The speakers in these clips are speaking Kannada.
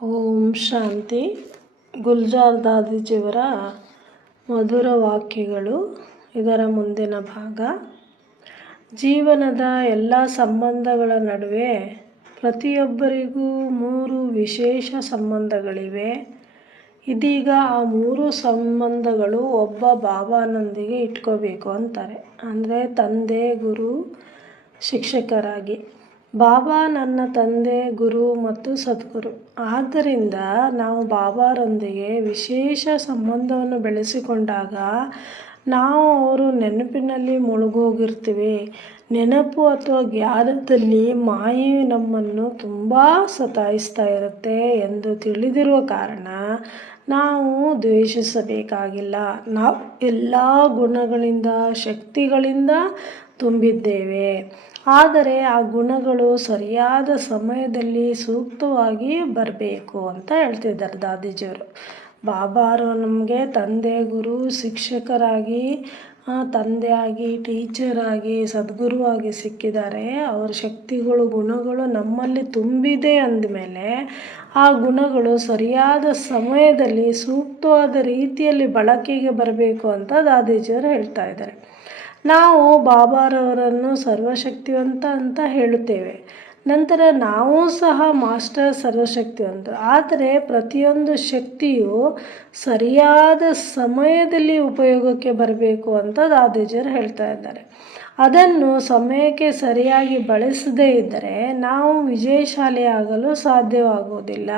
ಓಂ ಶಾಂತಿ. ಗುಲ್ಜಾರ್ ದಾದಿಜಿಯವರ ಮಧುರ ವಾಕ್ಯಗಳು. ಇದರ ಮುಂದಿನ ಭಾಗ. ಜೀವನದ ಎಲ್ಲ ಸಂಬಂಧಗಳ ನಡುವೆ ಪ್ರತಿಯೊಬ್ಬರಿಗೂ 3 ವಿಶೇಷ ಸಂಬಂಧಗಳಿವೆ. ಇದೀಗ ಆ 3 ಸಂಬಂಧಗಳು ಒಬ್ಬ ಬಾಬಾನೊಂದಿಗೆ ಇಟ್ಕೋಬೇಕು ಅಂತಾರೆ. ಅಂದರೆ ತಂದೆ, ಗುರು, ಶಿಕ್ಷಕರಾಗಿ. ಬಾಬಾ ನನ್ನ ತಂದೆ, ಗುರು ಮತ್ತು ಸದ್ಗುರು. ಆದ್ದರಿಂದ ನಾವು ಬಾಬಾರೊಂದಿಗೆ ವಿಶೇಷ ಸಂಬಂಧವನ್ನು ಬೆಳೆಸಿಕೊಂಡಾಗ ನಾವು ಅವರು ನೆನಪಿನಲ್ಲಿ ಮುಳುಗೋಗಿರ್ತೀವಿ. ನೆನಪು ಅಥವಾ ಜ್ಞಾನದಲ್ಲಿ ಮಾಯೆಯು ನಮ್ಮನ್ನು ತುಂಬ ಸತಾಯಿಸ್ತಾ ಇರುತ್ತೆ ಎಂದು ತಿಳಿದಿರುವ ಕಾರಣ ನಾವು ದ್ವೇಷಿಸಬೇಕಾಗಿಲ್ಲ. ನಾವು ಎಲ್ಲ ಗುಣಗಳಿಂದ, ಶಕ್ತಿಗಳಿಂದ ತುಂಬಿದ್ದೇವೆ. ಆದರೆ ಆ ಗುಣಗಳು ಸರಿಯಾದ ಸಮಯದಲ್ಲಿ ಸೂಕ್ತವಾಗಿ ಬರಬೇಕು ಅಂತ ಹೇಳ್ತಿದ್ದಾರೆ ದಾದಿಜಿಯವರು. ಬಾಬಾರು ನಮಗೆ ತಂದೆ, ಗುರು, ಶಿಕ್ಷಕರಾಗಿ, ತಂದೆಯಾಗಿ, ಟೀಚರಾಗಿ, ಸದ್ಗುರುವಾಗಿ ಸಿಕ್ಕಿದ್ದಾರೆ. ಅವರ ಶಕ್ತಿಗಳು, ಗುಣಗಳು ನಮ್ಮಲ್ಲಿ ತುಂಬಿದೆ ಅಂದಮೇಲೆ ಆ ಗುಣಗಳು ಸರಿಯಾದ ಸಮಯದಲ್ಲಿ ಸೂಕ್ತವಾದ ರೀತಿಯಲ್ಲಿ ಬಳಕೆಗೆ ಬರಬೇಕು ಅಂತ ದಾದಿಜಿಯವರು ಹೇಳ್ತಾ ಇದ್ದಾರೆ. ನಾವು ಬಾಬಾರವರನ್ನು ಸರ್ವಶಕ್ತಿವಂತ ಅಂತ ಹೇಳುತ್ತೇವೆ. ನಂತರ ನಾವು ಸಹ ಮಾಸ್ಟರ್ ಸರ್ವಶಕ್ತಿವಂತ. ಆದರೆ ಪ್ರತಿಯೊಂದು ಶಕ್ತಿಯು ಸರಿಯಾದ ಸಮಯದಲ್ಲಿ ಉಪಯೋಗಕ್ಕೆ ಬರಬೇಕು ಅಂತ ದಾದಿಜಿಯವರು ಹೇಳ್ತಾ ಇದ್ದಾರೆ. ಅದನ್ನು ಸಮಯಕ್ಕೆ ಸರಿಯಾಗಿ ಬಳಸದೇ ಇದ್ದರೆ ನಾವು ವಿಜಯಶಾಲಿಯಾಗಲು ಸಾಧ್ಯವಾಗುವುದಿಲ್ಲ.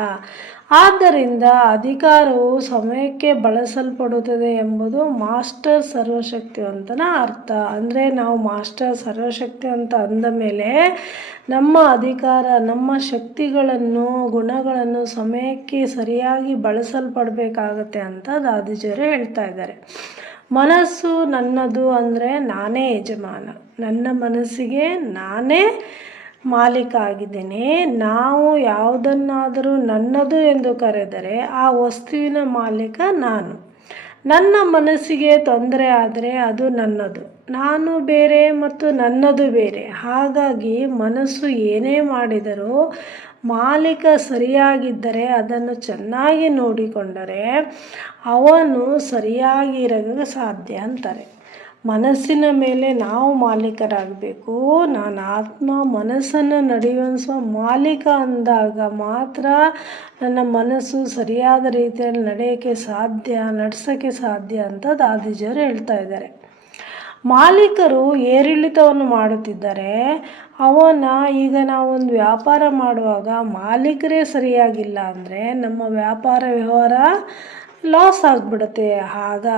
ಆದ್ದರಿಂದ ಅಧಿಕಾರವು ಸಮಯಕ್ಕೆ ಬಳಸಲ್ಪಡುತ್ತದೆ ಎಂಬುದು ಮಾಸ್ಟರ್ ಸರ್ವಶಕ್ತಿವಂತನ ಅರ್ಥ. ಅಂದರೆ ನಾವು ಮಾಸ್ಟರ್ ಸರ್ವಶಕ್ತಿವಂತ ಅಂದ ಮೇಲೆ ನಮ್ಮ ಅಧಿಕಾರ, ನಮ್ಮ ಶಕ್ತಿಗಳನ್ನು, ಗುಣಗಳನ್ನು ಸಮಯಕ್ಕೆ ಸರಿಯಾಗಿ ಬಳಸಲ್ಪಡಬೇಕಾಗತ್ತೆ ಅಂತ ದಾದಿಜಿಯವರು ಹೇಳ್ತಾ ಇದ್ದಾರೆ. ಮನಸ್ಸು ನನ್ನದು ಅಂದರೆ ನಾನೇ ಯಜಮಾನ. ನನ್ನ ಮನಸ್ಸಿಗೆ ನಾನೇ ಮಾಲೀಕ ಆಗಿದ್ದೇನೆ. ನಾವು ಯಾವುದನ್ನಾದರೂ ನನ್ನದು ಎಂದು ಕರೆದರೆ ಆ ವಸ್ತುವಿನ ಮಾಲೀಕ ನಾನು. ನನ್ನ ಮನಸ್ಸಿಗೆ ತೊಂದರೆ ಆದರೆ ಅದು ನನ್ನದು. ನಾನು ಬೇರೆ ಮತ್ತು ನನ್ನದು ಬೇರೆ. ಹಾಗಾಗಿ ಮನಸ್ಸು ಏನೇ ಮಾಡಿದರೂ ಮಾಲೀಕ ಸರಿಯಾಗಿದ್ದರೆ, ಅದನ್ನು ಚೆನ್ನಾಗಿ ನೋಡಿಕೊಂಡರೆ ಅವನು ಸರಿಯಾಗಿರಲು ಸಾಧ್ಯ ಅಂತಾರೆ. ಮನಸ್ಸಿನ ಮೇಲೆ ನಾವು ಮಾಲೀಕರಾಗಬೇಕು. ನಾನು ಆತ್ಮ ಮನಸ್ಸನ್ನು ನಡೆಯುವ ಮಾಲೀಕ ಅಂದಾಗ ಮಾತ್ರ ನನ್ನ ಮನಸ್ಸು ಸರಿಯಾದ ರೀತಿಯಲ್ಲಿ ನಡೆಸೋಕ್ಕೆ ಸಾಧ್ಯ ಅಂತ ದಾದಿಜಿಯವರು ಹೇಳ್ತಾ ಇದ್ದಾರೆ. ಮಾಲೀಕರು ಏರಿಳಿತವನ್ನು ಮಾಡುತ್ತಿದ್ದಾರೆ. ಈಗ ನಾವೊಂದು ವ್ಯಾಪಾರ ಮಾಡುವಾಗ ಮಾಲೀಕರೇ ಸರಿಯಾಗಿಲ್ಲ ಅಂದರೆ ನಮ್ಮ ವ್ಯಾಪಾರ ವ್ಯವಹಾರ ಲಾಸ್ ಆಗಿಬಿಡುತ್ತೆ.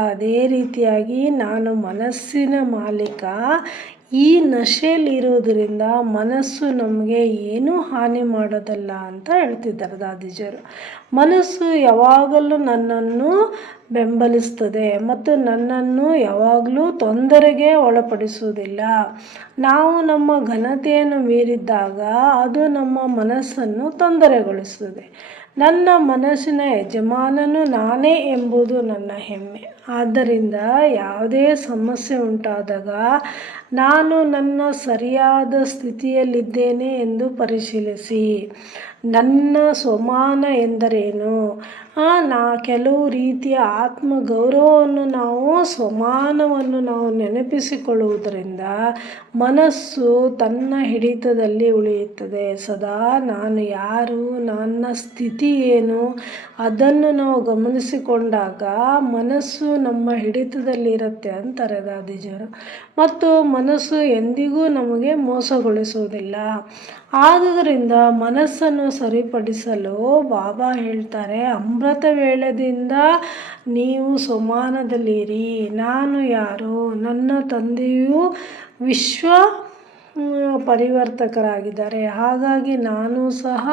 ಅದೇ ರೀತಿಯಾಗಿ ನಾನು ಮನಸ್ಸಿನ ಮಾಲೀಕ. ಈ ನಶೆಯಲ್ಲಿ ಇರುವುದರಿಂದ ಮನಸ್ಸು ನಮಗೆ ಏನೂ ಹಾನಿ ಮಾಡೋದಲ್ಲ ಅಂತ ಹೇಳ್ತಿದ್ದಾರೆ ದಾದಿಜಿಯವರು. ಮನಸ್ಸು ಯಾವಾಗಲೂ ನನ್ನನ್ನು ಬೆಂಬಲಿಸ್ತದೆ ಮತ್ತು ನನ್ನನ್ನು ಯಾವಾಗಲೂ ತೊಂದರೆಗೆ ಒಳಪಡಿಸುವುದಿಲ್ಲ. ನಾವು ನಮ್ಮ ಘನತೆಯನ್ನು ಮೀರಿದ್ದಾಗ ಅದು ನಮ್ಮ ಮನಸ್ಸನ್ನು ತೊಂದರೆಗೊಳಿಸುತ್ತದೆ. ನನ್ನ ಮನಸ್ಸಿನ ಯಜಮಾನನು ನಾನೇ ಎಂಬುದು ನನ್ನ ಹೆಮ್ಮೆ. ಆದ್ದರಿಂದ ಯಾವುದೇ ಸಮಸ್ಯೆ ಉಂಟಾದಾಗ ನಾನು ನನ್ನ ಸರಿಯಾದ ಸ್ಥಿತಿಯಲ್ಲಿದ್ದೇನೆ ಎಂದು ಪರಿಶೀಲಿಸಿ. ನನ್ನ ಸ್ವಮಾನ ಎಂದರೇನು? ಕೆಲವು ರೀತಿಯ ಆತ್ಮಗೌರವವನ್ನು ಸ್ವಮಾನವನ್ನು ನಾವು ನೆನಪಿಸಿಕೊಳ್ಳುವುದರಿಂದ ಮನಸ್ಸು ತನ್ನ ಹಿಡಿತದಲ್ಲಿ ಉಳಿಯುತ್ತದೆ. ಸದಾ ನಾನು ಯಾರು, ನನ್ನ ಸ್ಥಿತಿ ಏನು, ಅದನ್ನು ನಾವು ಗಮನಿಸಿಕೊಂಡಾಗ ಮನಸ್ಸು ನಮ್ಮ ಹಿಡಿತದಲ್ಲಿರುತ್ತೆ ಅಂತಾರೆ ದಾದಿಜಿಯವರು. ಮತ್ತು ಮನಸ್ಸು ಎಂದಿಗೂ ನಮಗೆ ಮೋಸಗೊಳಿಸುವುದಿಲ್ಲ. ಆದುದರಿಂದ ಮನಸ್ಸನ್ನು ಸರಿಪಡಿಸಲು ಬಾಬಾ ಹೇಳ್ತಾರೆ, ಅಮೃತ ವೇಳೆಯಿಂದ ನೀವು ಸ್ವಮಾನದಲ್ಲಿರಿ. ನಾನು ಯಾರು? ನನ್ನ ತಂದೆಯು ವಿಶ್ವ ಪರಿವರ್ತಕರಾಗಿದ್ದಾರೆ. ಹಾಗಾಗಿ ನಾನು ಸಹ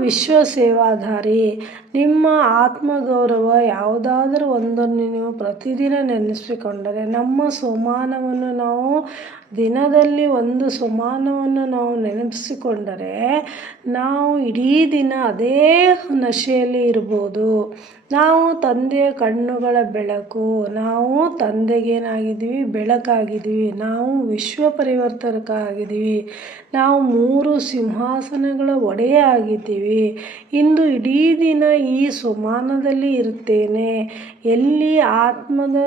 ವಿಶ್ವ ಸೇವಾಧಾರಿ. ನಿಮ್ಮ ಆತ್ಮಗೌರವ ಯಾವುದಾದರೂ ಒಂದನ್ನು ನೀವು ಪ್ರತಿದಿನ ನೆನೆಸಿಕೊಂಡರೆ, ನಮ್ಮ ಸ್ವಮಾನವನ್ನು ನಾವು ದಿನದಲ್ಲಿ ಒಂದು ಸ್ವಮಾನವನ್ನು ನಾವು ನೆನಪಿಸಿಕೊಂಡರೆ ನಾವು ಇಡೀ ದಿನ ಅದೇ ನಶೆಯಲ್ಲಿ ಇರ್ಬೋದು. ನಾವು ತಂದೆಯ ಕಣ್ಣುಗಳ ಬೆಳಕು. ನಾವು ತಂದೆಗೇನಾಗಿದ್ದೀವಿ? ಬೆಳಕಾಗಿದ್ದೀವಿ. ನಾವು ವಿಶ್ವ ಪರಿವರ್ತಕರಾಗಿದ್ದೀವಿ. ನಾವು 3 ಸಿಂಹಾಸನಗಳ ಒಡೆಯ ಆಗಿದ್ದೀವಿ. ಇಂದು ಇಡೀ ದಿನ ಈ ಸ್ವಮಾನದಲ್ಲಿ ಇರುತ್ತೇನೆ. ಎಲ್ಲಿ ಆತ್ಮದ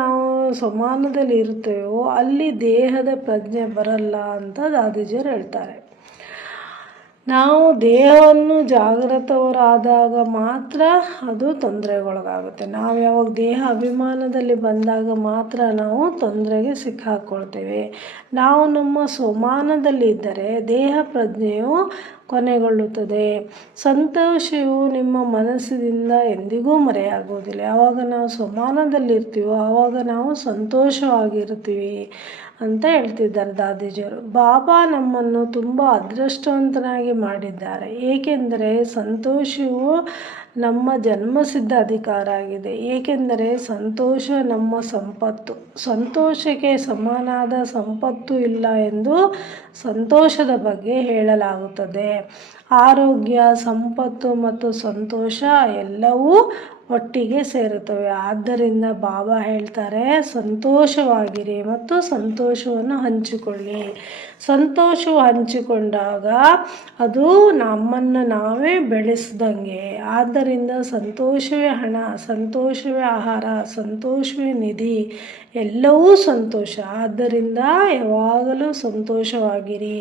ನಾವು ಸ್ವಮಾನದಲ್ಲಿ ಇರ್ತೇವೋ ಅಲ್ಲಿ ದೇಹದ ಪ್ರಜ್ಞೆ ಬರಲ್ಲ ಅಂತ ದಾದಿಜಿಯವರು ಹೇಳ್ತಾರೆ. ನಾವು ದೇಹವನ್ನು ಜಾಗೃತವರಾದಾಗ ಮಾತ್ರ ಅದು ತೊಂದರೆಗೊಳಗಾಗುತ್ತೆ. ನಾವು ಯಾವಾಗ ದೇಹ ಅಭಿಮಾನದಲ್ಲಿ ಬಂದಾಗ ಮಾತ್ರ ನಾವು ತೊಂದರೆಗೆ ಸಿಕ್ಕಾಕೊಳ್ತೇವೆ. ನಾವು ನಮ್ಮ ಸ್ವಮಾನದಲ್ಲಿ ಇದ್ದರೆ ದೇಹ ಪ್ರಜ್ಞೆಯು ಕೊನೆಗೊಳ್ಳುತ್ತದೆ. ಸಂತೋಷವು ನಿಮ್ಮ ಮನಸ್ಸಿನಿಂದ ಎಂದಿಗೂ ಮರೆಯಾಗುವುದಿಲ್ಲ. ಯಾವಾಗ ನಾವು ಸ್ವಮಾನದಲ್ಲಿರ್ತೀವೋ ಆವಾಗ ನಾವು ಸಂತೋಷವಾಗಿರ್ತೀವಿ ಅಂತ ಹೇಳ್ತಿದ್ದಾರೆ ದಾದಿಜಿಯವರು. ಬಾಬಾ ನಮ್ಮನ್ನು ತುಂಬ ಅದೃಷ್ಟವಂತನಾಗಿ ಮಾಡಿದ್ದಾರೆ. ಏಕೆಂದರೆ ಸಂತೋಷವು ನಮ್ಮ ಜನ್ಮಸಿದ್ಧ ಅಧಿಕಾರ ಆಗಿದೆ. ಏಕೆಂದರೆ ಸಂತೋಷ ನಮ್ಮ ಸಂಪತ್ತು. ಸಂತೋಷಕ್ಕೆ ಸಮನಾದ ಸಂಪತ್ತು ಇಲ್ಲ ಎಂದು ಸಂತೋಷದ ಬಗ್ಗೆ ಹೇಳಲಾಗುತ್ತದೆ. ಆರೋಗ್ಯ, ಸಂಪತ್ತು ಮತ್ತು ಸಂತೋಷ ಎಲ್ಲವೂ ಒಟ್ಟಿಗೆ ಸೇರುತ್ತವೆ. ಆದ್ದರಿಂದ ಬಾಬಾ ಹೇಳ್ತಾರೆ, ಸಂತೋಷವಾಗಿರಿ ಮತ್ತು ಸಂತೋಷವನ್ನು ಹಂಚಿಕೊಳ್ಳಿ. ಸಂತೋಷವು ಹಂಚಿಕೊಂಡಾಗ ಅದು ನಮ್ಮನ್ನು ನಾವೇ ಬೆಳೆಸ್ದಂಗೆ. ಆದ್ದರಿಂದ ಸಂತೋಷವೇ ಹಣ, ಸಂತೋಷವೇ ಆಹಾರ, ಸಂತೋಷವೇ ನಿಧಿ, ಎಲ್ಲವೂ ಸಂತೋಷ. ಆದ್ದರಿಂದ ಯಾವಾಗಲೂ ಸಂತೋಷವಾಗಿರಿ.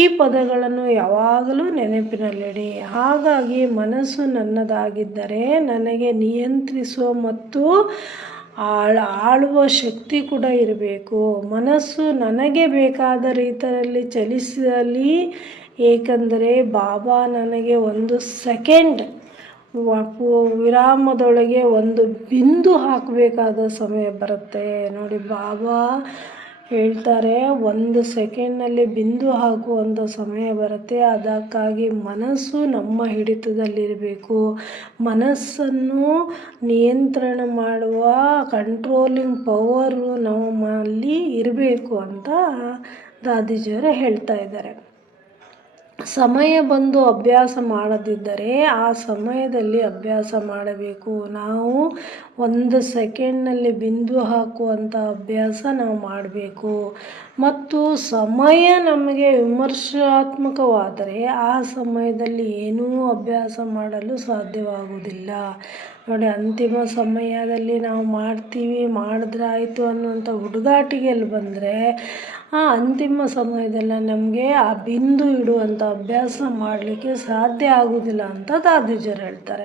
ಈ ಪದಗಳನ್ನು ಯಾವಾಗಲೂ ನೆನಪಿನಲ್ಲಿಡಿ. ಹಾಗಾಗಿ ಮನಸ್ಸು ನನ್ನದಾಗಿದ್ದರೆ ನನಗೆ ನಿಯಂತ್ರಿಸುವ ಮತ್ತು ಆಳುವ ಶಕ್ತಿ ಕೂಡ ಇರಬೇಕು. ಮನಸ್ಸು ನನಗೆ ಬೇಕಾದ ರೀತಿಯಲ್ಲಿ ಚಲಿಸಲಿ. ಏಕೆಂದರೆ ಬಾಬಾ ನನಗೆ 1 ಸೆಕೆಂಡ್ ವಿರಾಮದೊಳಗೆ 1 ಬಿಂದು ಹಾಕಬೇಕಾದ ಸಮಯ ಬರುತ್ತೆ. ನೋಡಿ, ಬಾಬಾ ಹೇಳ್ತಾರೆ 1 ಸೆಕೆಂಡ್ನಲ್ಲಿ ಬಿಂದು ಹಾಕುವಂಥ ಸಮಯ ಬರುತ್ತೆ. ಅದಕ್ಕಾಗಿ ಮನಸ್ಸು ನಮ್ಮ ಹಿಡಿತದಲ್ಲಿರಬೇಕು. ಮನಸ್ಸನ್ನು ನಿಯಂತ್ರಣ ಮಾಡುವ ಕಂಟ್ರೋಲಿಂಗ್ ಪವರು ನಮ್ಮಲ್ಲಿ ಇರಬೇಕು ಅಂತ ದಾದಿಜಿಯವರು ಹೇಳ್ತಾ ಇದ್ದಾರೆ. ಸಮಯ ಬಂದು ಅಭ್ಯಾಸ ಮಾಡದಿದ್ದರೆ ಆ ಸಮಯದಲ್ಲಿ ಅಭ್ಯಾಸ ಮಾಡಬೇಕು. ನಾವು 1 ಸೆಕೆಂಡ್ನಲ್ಲಿ ಬಿಂದು ಹಾಕುವಂಥ ಅಭ್ಯಾಸ ನಾವು ಮಾಡಬೇಕು. ಮತ್ತು ಸಮಯ ನಮಗೆ ವಿಮರ್ಶಾತ್ಮಕವಾದರೆ ಆ ಸಮಯದಲ್ಲಿ ಏನೂ ಅಭ್ಯಾಸ ಮಾಡಲು ಸಾಧ್ಯವಾಗುವುದಿಲ್ಲ. ನೋಡಿ, ಅಂತಿಮ ಸಮಯದಲ್ಲಿ ನಾವು ಮಾಡಿದ್ರೆ ಆಯಿತು ಅನ್ನುವಂಥ ಹುಡುಗಾಟಿಗೆಲ್ಲಿ ಬಂದರೆ ಆ ಅಂತಿಮ ಸಮಯದಲ್ಲಿ ನಮಗೆ ಆ ಬಿಂದು ಇಡುವಂಥ ಅಭ್ಯಾಸ ಮಾಡಲಿಕ್ಕೆ ಸಾಧ್ಯ ಆಗೋದಿಲ್ಲ ಅಂತ ದಾದಿಜಿಯವರು ಹೇಳ್ತಾರೆ.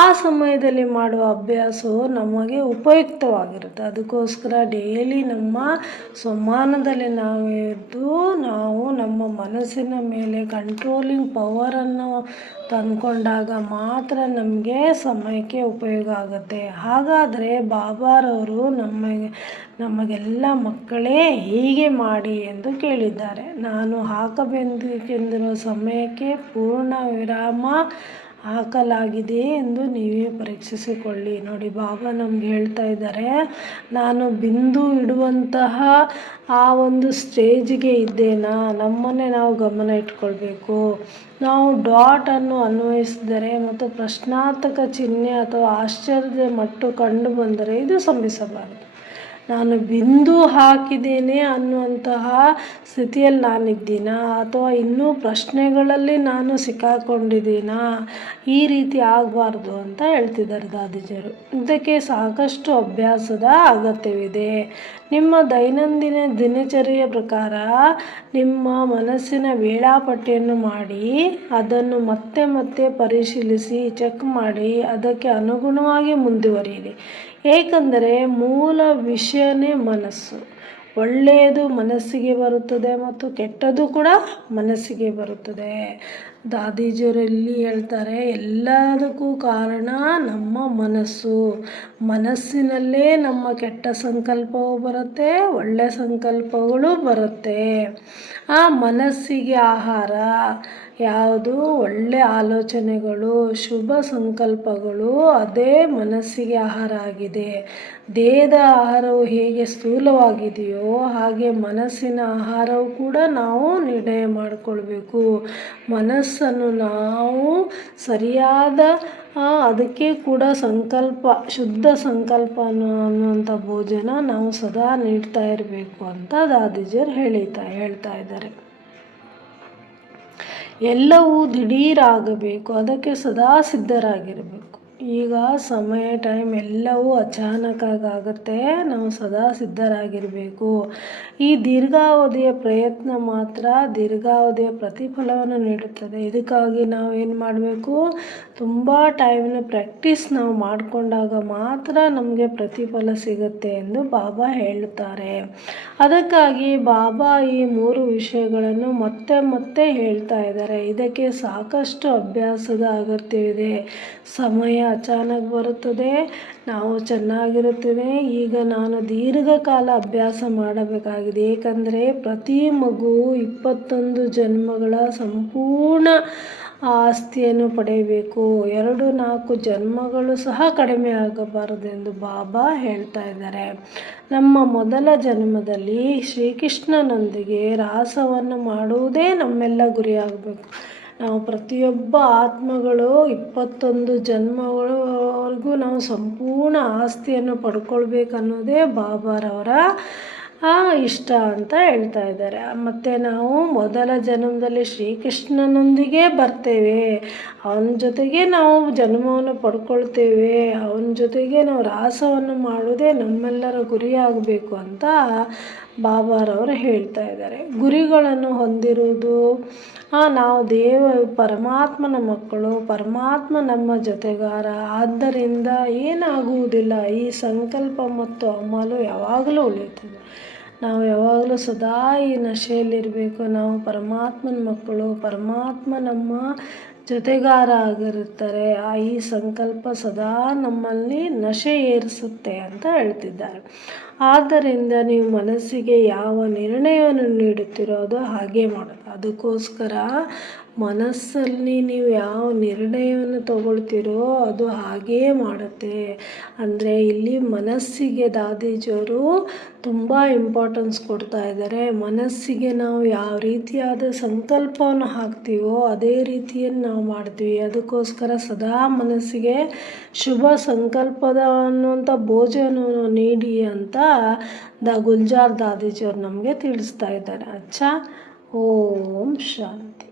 ಆ ಸಮಯದಲ್ಲಿ ಮಾಡುವ ಅಭ್ಯಾಸವು ನಮಗೆ ಉಪಯುಕ್ತವಾಗಿರುತ್ತೆ. ಅದಕ್ಕೋಸ್ಕರ ಡೈಲಿ ನಮ್ಮ ಸ್ವಮಾನದಲ್ಲಿ ನಾವು ನಮ್ಮ ಮನಸ್ಸಿನ ಮೇಲೆ ಕಂಟ್ರೋಲಿಂಗ್ ಪವರನ್ನು ತಂದ್ಕೊಂಡಾಗ ಮಾತ್ರ ನಮಗೆ ಸಮಯಕ್ಕೆ ಉಪಯೋಗ ಆಗುತ್ತೆ. ಹಾಗಾದರೆ ಬಾಬಾರವರು ನಮಗೆಲ್ಲ ಮಕ್ಕಳೇ ಹೀಗೆ ಮಾಡಿ ಎಂದು ಕೇಳಿದ್ದಾರೆ. ನಾನು ಹಾಕಬೇಕೆಂದಿರುವ ಸಮಯಕ್ಕೆ ಪೂರ್ಣ ವಿರಾಮ ಹಾಕಲಾಗಿದೆ ಎಂದು ನೀವೇ ಪರೀಕ್ಷಿಸಿಕೊಳ್ಳಿ. ನೋಡಿ, ಬಾಬಾ ನಮ್ಗೆ ಹೇಳ್ತಾ ಇದ್ದಾರೆ, ನಾನು ಬಿಂದು ಇಡುವಂತಹ ಆ ಒಂದು ಸ್ಟೇಜಿಗೆ ಇದ್ದೇನಾ? ನಮ್ಮನ್ನೇ ನಾವು ಗಮನ ಇಟ್ಕೊಳ್ಬೇಕು. ನಾವು ಡಾಟನ್ನು ಅನ್ವಯಿಸಿದರೆ ಮತ್ತು ಪ್ರಶ್ನಾರ್ಥಕ ಚಿಹ್ನೆ ಅಥವಾ ಆಶ್ಚರ್ಯದ ಮಟ್ಟು ಕಂಡು ಬಂದರೆ ಇದು ಸಂಭವಿಸಬಾರದು. ನಾನು ಬಿಂದು ಹಾಕಿದ್ದೇನೆ ಅನ್ನುವಂತಹ ಸ್ಥಿತಿಯಲ್ಲಿ ನಾನಿದ್ದೀನಾ ಅಥವಾ ಇನ್ನೂ ಪ್ರಶ್ನೆಗಳಲ್ಲಿ ನಾನು ಸಿಕ್ಕಾಕೊಂಡಿದ್ದೀನಾ? ಈ ರೀತಿ ಆಗಬಾರ್ದು ಅಂತ ಹೇಳ್ತಿದ್ದಾರೆ ದಾದಿಜಿಯವರು. ಇದಕ್ಕೆ ಸಾಕಷ್ಟು ಅಭ್ಯಾಸದ ಅಗತ್ಯವಿದೆ. ನಿಮ್ಮ ದೈನಂದಿನ ದಿನಚರಿಯ ಪ್ರಕಾರ ನಿಮ್ಮ ಮನಸ್ಸಿನ ವೇಳಾಪಟ್ಟಿಯನ್ನು ಮಾಡಿ ಅದನ್ನು ಮತ್ತೆ ಮತ್ತೆ ಪರಿಶೀಲಿಸಿ ಚೆಕ್ ಮಾಡಿ ಅದಕ್ಕೆ ಅನುಗುಣವಾಗಿ ಮುಂದುವರಿಯಿರಿ. ಏಕೆಂದರೆ ಮೂಲ ವಿಷಯನೇ ಮನಸ್ಸು. ಒಳ್ಳೆಯದು ಮನಸ್ಸಿಗೆ ಬರುತ್ತದೆ ಮತ್ತು ಕೆಟ್ಟದ್ದು ಕೂಡ ಮನಸ್ಸಿಗೆ ಬರುತ್ತದೆ. ದಾದಿಜಿಯವರಲ್ಲಿ ಹೇಳ್ತಾರೆ, ಎಲ್ಲದಕ್ಕೂ ಕಾರಣ ನಮ್ಮ ಮನಸ್ಸು. ಮನಸ್ಸಿನಲ್ಲೇ ನಮ್ಮ ಕೆಟ್ಟ ಸಂಕಲ್ಪವೂ ಬರುತ್ತೆ, ಒಳ್ಳೆಯ ಸಂಕಲ್ಪಗಳು ಬರುತ್ತೆ. ಆ ಮನಸ್ಸಿಗೆ ಆಹಾರ ಯಾವುದು ಒಳ್ಳೆಯ ಆಲೋಚನೆಗಳು, ಶುಭ ಸಂಕಲ್ಪಗಳು ಅದೇ ಮನಸ್ಸಿಗೆ ಆಹಾರ ಆಗಿದೆ. ದೇಹದ ಆಹಾರವು ಹೇಗೆ ಸ್ಥೂಲವಾಗಿದೆಯೋ ಹಾಗೆ ಮನಸ್ಸಿನ ಆಹಾರವು ಕೂಡ ನಾವು ನಿರ್ಣಯ ಮಾಡಿಕೊಳ್ಬೇಕು. ಮನಸ್ಸನ್ನು ನಾವು ಸರಿಯಾದ ಅದಕ್ಕೆ ಕೂಡ ಸಂಕಲ್ಪ, ಶುದ್ಧ ಸಂಕಲ್ಪ ಅನ್ನುವಂಥ ಭೋಜನ ನಾವು ಸದಾ ನೀಡ್ತಾ ಇರಬೇಕು ಅಂತ ದಾದಿಜಿಯರು ಹೇಳ್ತಾ ಇದ್ದಾರೆ. ಎಲ್ಲವೂ ದಿಢೀರಾಗಬೇಕು, ಅದಕ್ಕೆ ಸದಾ ಸಿದ್ಧರಾಗಿರಬೇಕು. ಈಗ ಸಮಯ ಟೈಮ್ ಎಲ್ಲವೂ ಅಚಾನಕ್ಕಾಗಿ ಆಗುತ್ತೆ, ನಾವು ಸದಾ ಸಿದ್ಧರಾಗಿರಬೇಕು. ಈ ದೀರ್ಘಾವಧಿಯ ಪ್ರಯತ್ನ ಮಾತ್ರ ದೀರ್ಘಾವಧಿಯ ಪ್ರತಿಫಲವನ್ನು ನೀಡುತ್ತದೆ. ಇದಕ್ಕಾಗಿ ನಾವು ಏನು ಮಾಡಬೇಕು, ತುಂಬ ಟೈಮ್ನ ಪ್ರಾಕ್ಟೀಸ್ ನಾವು ಮಾಡಿಕೊಂಡಾಗ ಮಾತ್ರ ನಮಗೆ ಪ್ರತಿಫಲ ಸಿಗುತ್ತೆ ಎಂದು ಬಾಬಾ ಹೇಳುತ್ತಾರೆ. ಅದಕ್ಕಾಗಿ ಬಾಬಾ ಈ 3 ವಿಷಯಗಳನ್ನು ಮತ್ತೆ ಮತ್ತೆ ಹೇಳ್ತಾ ಇದ್ದಾರೆ. ಇದಕ್ಕೆ ಸಾಕಷ್ಟು ಅಭ್ಯಾಸದ ಅಗತ್ಯವಿದೆ. ಸಮಯ ಅಚಾನಕ್ ಬರುತ್ತದೆ, ನಾವು ಚೆನ್ನಾಗಿರುತ್ತದೆ. ಈಗ ನಾನು ದೀರ್ಘಕಾಲ ಅಭ್ಯಾಸ ಮಾಡಬೇಕಾಗಿದೆ. ಏಕೆಂದರೆ ಪ್ರತಿ ಮಗು 21 ಜನ್ಮಗಳ ಸಂಪೂರ್ಣ ಆಸ್ತಿಯನ್ನು ಪಡೆಯಬೇಕು. 2-4 ಜನ್ಮಗಳು ಸಹ ಕಡಿಮೆ ಆಗಬಾರದು ಎಂದು ಬಾಬಾ ಹೇಳ್ತಾ ಇದ್ದಾರೆ. ನಮ್ಮ ಮೊದಲ ಜನ್ಮದಲ್ಲಿ ಶ್ರೀಕೃಷ್ಣನೊಂದಿಗೆ ರಾಸವನ್ನು ಮಾಡುವುದೇ ನಮ್ಮೆಲ್ಲ ಗುರಿಯಾಗಬೇಕು. ನಾವು ಪ್ರತಿಯೊಬ್ಬ ಆತ್ಮಗಳು 21 ಜನ್ಮಗಳವರೆಗೂ ನಾವು ಸಂಪೂರ್ಣ ಆಸ್ತಿಯನ್ನು ಪಡ್ಕೊಳ್ಬೇಕನ್ನೋದೇ ಬಾಬಾರವರ ಇಷ್ಟ ಅಂತ ಹೇಳ್ತಾ ಇದ್ದಾರೆ. ಮತ್ತು ನಾವು ಮೊದಲ ಜನ್ಮದಲ್ಲಿ ಶ್ರೀಕೃಷ್ಣನೊಂದಿಗೆ ಬರ್ತೇವೆ, ಅವನ ಜೊತೆಗೆ ನಾವು ಜನ್ಮವನ್ನು ಪಡ್ಕೊಳ್ತೇವೆ, ಅವನ ಜೊತೆಗೆ ನಾವು ರಾಸವನ್ನು ಮಾಡೋದೇ ನಮ್ಮೆಲ್ಲರ ಗುರಿಯಾಗಬೇಕು ಅಂತ ಬಾಬಾರವರು ಹೇಳ್ತಾ ಇದ್ದಾರೆ. ಗುರಿಗಳನ್ನು ಹೊಂದಿರುವುದು, ನಾವು ಪರಮಾತ್ಮನ ಮಕ್ಕಳು, ಪರಮಾತ್ಮ ನಮ್ಮ ಜೊತೆಗಾರ, ಆದ್ದರಿಂದ ಏನಾಗುವುದಿಲ್ಲ. ಈ ಸಂಕಲ್ಪ ಮತ್ತು ಅಮಲು ಯಾವಾಗಲೂ ಉಳಿಯುತ್ತದೆ. ನಾವು ಯಾವಾಗಲೂ ಸದಾ ಈ ನಶೆಯಲ್ಲಿರಬೇಕು. ನಾವು ಪರಮಾತ್ಮನ ಮಕ್ಕಳು, ಪರಮಾತ್ಮ ನಮ್ಮ ಜೊತೆಗಾರ ಆಗಿರುತ್ತಾರೆ. ಈ ಸಂಕಲ್ಪ ಸದಾ ನಮ್ಮಲ್ಲಿ ನಶೆ ಏರಿಸುತ್ತೆ ಅಂತ ಹೇಳ್ತಿದ್ದಾರೆ. ಆದ್ದರಿಂದ ನೀವು ಮನಸ್ಸಿಗೆ ಯಾವ ನಿರ್ಣಯವನ್ನು ನೀಡುತ್ತೀರೋ ಅದು ಹಾಗೆ ಮಾಡೋದು. ಅದಕ್ಕೋಸ್ಕರ ಮನಸ್ಸಲ್ಲಿ ನೀವು ಯಾವ ನಿರ್ಣಯವನ್ನು ತಗೊಳ್ತೀರೋ ಅದು ಹಾಗೇ ಮಾಡುತ್ತೆ. ಅಂದರೆ ಇಲ್ಲಿ ಮನಸ್ಸಿಗೆ ದಾದೀಜಿಯವರು ತುಂಬ ಇಂಪಾರ್ಟೆನ್ಸ್ ಕೊಡ್ತಾ ಇದ್ದಾರೆ. ಮನಸ್ಸಿಗೆ ನಾವು ಯಾವ ರೀತಿಯಾದ ಸಂಕಲ್ಪವನ್ನು ಹಾಕ್ತೀವೋ ಅದೇ ರೀತಿಯನ್ನು ನಾವು ಮಾಡ್ತೀವಿ. ಅದಕ್ಕೋಸ್ಕರ ಸದಾ ಮನಸ್ಸಿಗೆ ಶುಭ ಸಂಕಲ್ಪದ ಅನ್ನುವಂಥ ಭೋಜನವನ್ನು ನೀಡಿ ಅಂತ ಗುಲ್ಜಾರ್ ದಾದೀಜಿಯವರು ನಮಗೆ ತಿಳಿಸ್ತಾ ಇದ್ದಾರೆ. ಓಂ ಶಾಂತಿ.